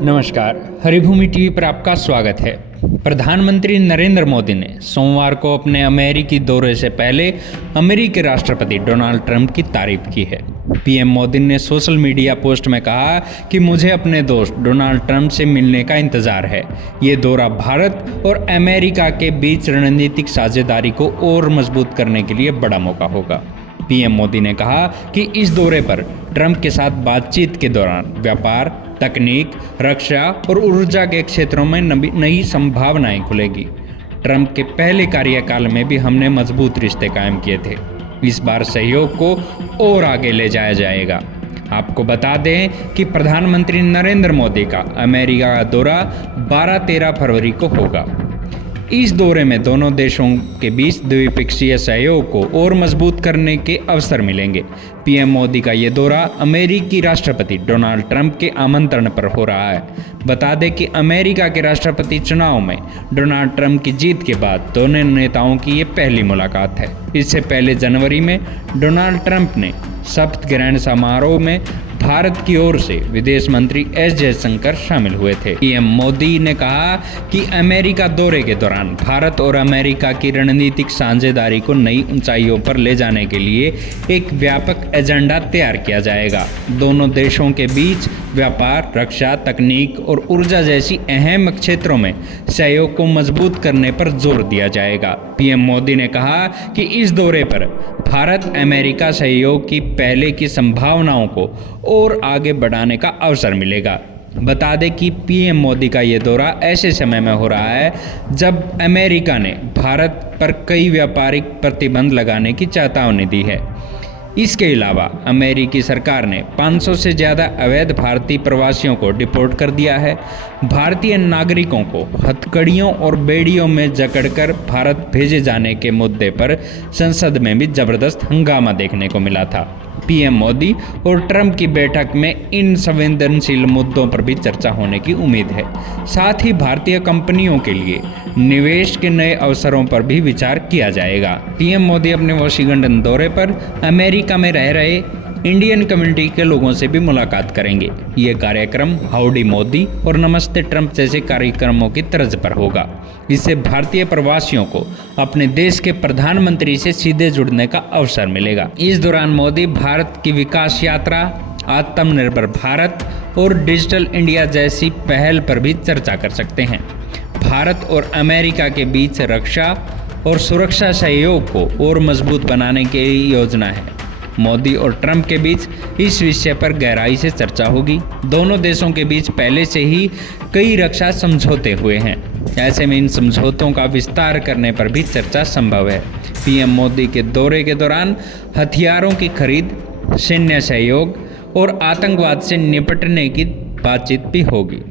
नमस्कार, हरिभूमि टीवी पर आपका स्वागत है। प्रधानमंत्री नरेंद्र मोदी ने सोमवार को अपने अमेरिकी दौरे से पहले अमेरिकी राष्ट्रपति डोनाल्ड ट्रंप की तारीफ की है। पीएम मोदी ने सोशल मीडिया पोस्ट में कहा कि मुझे अपने दोस्त डोनाल्ड ट्रंप से मिलने का इंतजार है। ये दौरा भारत और अमेरिका के बीच रणनीतिक साझेदारी को और मजबूत करने के लिए बड़ा मौका होगा। पीएम मोदी ने कहा कि इस दौरे पर ट्रंप के साथ बातचीत के दौरान व्यापार, तकनीक, रक्षा और ऊर्जा के क्षेत्रों में नई संभावनाएं खुलेगी। ट्रंप के पहले कार्यकाल में भी हमने मजबूत रिश्ते कायम किए थे। इस बार सहयोग को और आगे ले जाया जाएगा। आपको बता दें कि प्रधानमंत्री नरेंद्र मोदी का अमेरिका का दौरा 12-13 फरवरी को होगा। इस दौरे में दोनों देशों के बीच द्विपक्षीय सहयोग को और मजबूत करने के अवसर मिलेंगे। पीएम मोदी का ये दौरा अमेरिकी राष्ट्रपति डोनाल्ड ट्रंप के आमंत्रण पर हो रहा है। बता दें कि अमेरिका के राष्ट्रपति चुनाव में डोनाल्ड ट्रंप की जीत के बाद दोनों नेताओं की ये पहली मुलाकात है। इससे पहले जनवरी में डोनाल्ड ट्रंप ने शपथ ग्रहण समारोह में भारत की ओर से विदेश मंत्री एस जयशंकर शामिल हुए थे। पीएम मोदी ने कहा कि अमेरिका दौरे के दौरान भारत और अमेरिका की रणनीतिक साझेदारी को नई ऊंचाइयों पर ले जाने के लिए एक व्यापक एजेंडा तैयार किया जाएगा। दोनों देशों के बीच व्यापार, रक्षा, तकनीक और ऊर्जा जैसी अहम क्षेत्रों में सहयोग को मजबूत करने पर जोर दिया जाएगा। पीएम मोदी ने कहा कि इस दौरे पर भारत अमेरिका सहयोग की पहले की संभावनाओं को और आगे बढ़ाने का अवसर मिलेगा। बता दें कि पीएम मोदी का ये दौरा ऐसे समय में हो रहा है जब अमेरिका ने भारत पर कई व्यापारिक प्रतिबंध लगाने की चेतावनी दी है। इसके अलावा अमेरिकी सरकार ने 500 से ज़्यादा अवैध भारतीय प्रवासियों को डिपोर्ट कर दिया है। भारतीय नागरिकों को हथकड़ियों और बेड़ियों में जकड़कर भारत भेजे जाने के मुद्दे पर संसद में भी जबरदस्त हंगामा देखने को मिला था। पीएम मोदी और ट्रंप की बैठक में इन संवेदनशील मुद्दों पर भी चर्चा होने की उम्मीद है। साथ ही भारतीय कंपनियों के लिए निवेश के नए अवसरों पर भी विचार किया जाएगा। पीएम मोदी अपने वाशिंगटन दौरे पर अमेरिका में रह रहे इंडियन कम्युनिटी के लोगों से भी मुलाकात करेंगे। ये कार्यक्रम हाउडी मोदी और नमस्ते ट्रंप जैसे कार्यक्रमों की तर्ज पर होगा। इससे भारतीय प्रवासियों को अपने देश के प्रधानमंत्री से सीधे जुड़ने का अवसर मिलेगा। इस दौरान मोदी भारत की विकास यात्रा, आत्मनिर्भर भारत और डिजिटल इंडिया जैसी पहल पर भी चर्चा कर सकते हैं। भारत और अमेरिका के बीच रक्षा और सुरक्षा सहयोग को और मजबूत बनाने की योजना है। मोदी और ट्रंप के बीच इस विषय पर गहराई से चर्चा होगी। दोनों देशों के बीच पहले से ही कई रक्षा समझौते हुए हैं। ऐसे में इन समझौतों का विस्तार करने पर भी चर्चा संभव है। पीएम मोदी के दौरे के दौरान हथियारों की खरीद, सैन्य सहयोग और आतंकवाद से निपटने की बातचीत भी होगी।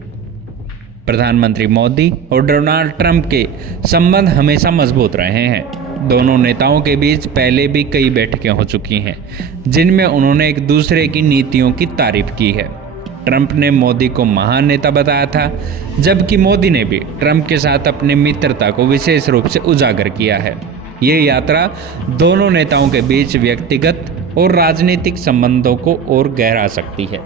प्रधानमंत्री मोदी और डोनाल्ड ट्रंप के संबंध हमेशा मजबूत रहे हैं। दोनों नेताओं के बीच पहले भी कई बैठकें हो चुकी हैं जिनमें उन्होंने एक दूसरे की नीतियों की तारीफ की है। ट्रंप ने मोदी को महान नेता बताया था, जबकि मोदी ने भी ट्रंप के साथ अपनी मित्रता को विशेष रूप से उजागर किया है। ये यात्रा दोनों नेताओं के बीच व्यक्तिगत और राजनीतिक संबंधों को और गहरा सकती है।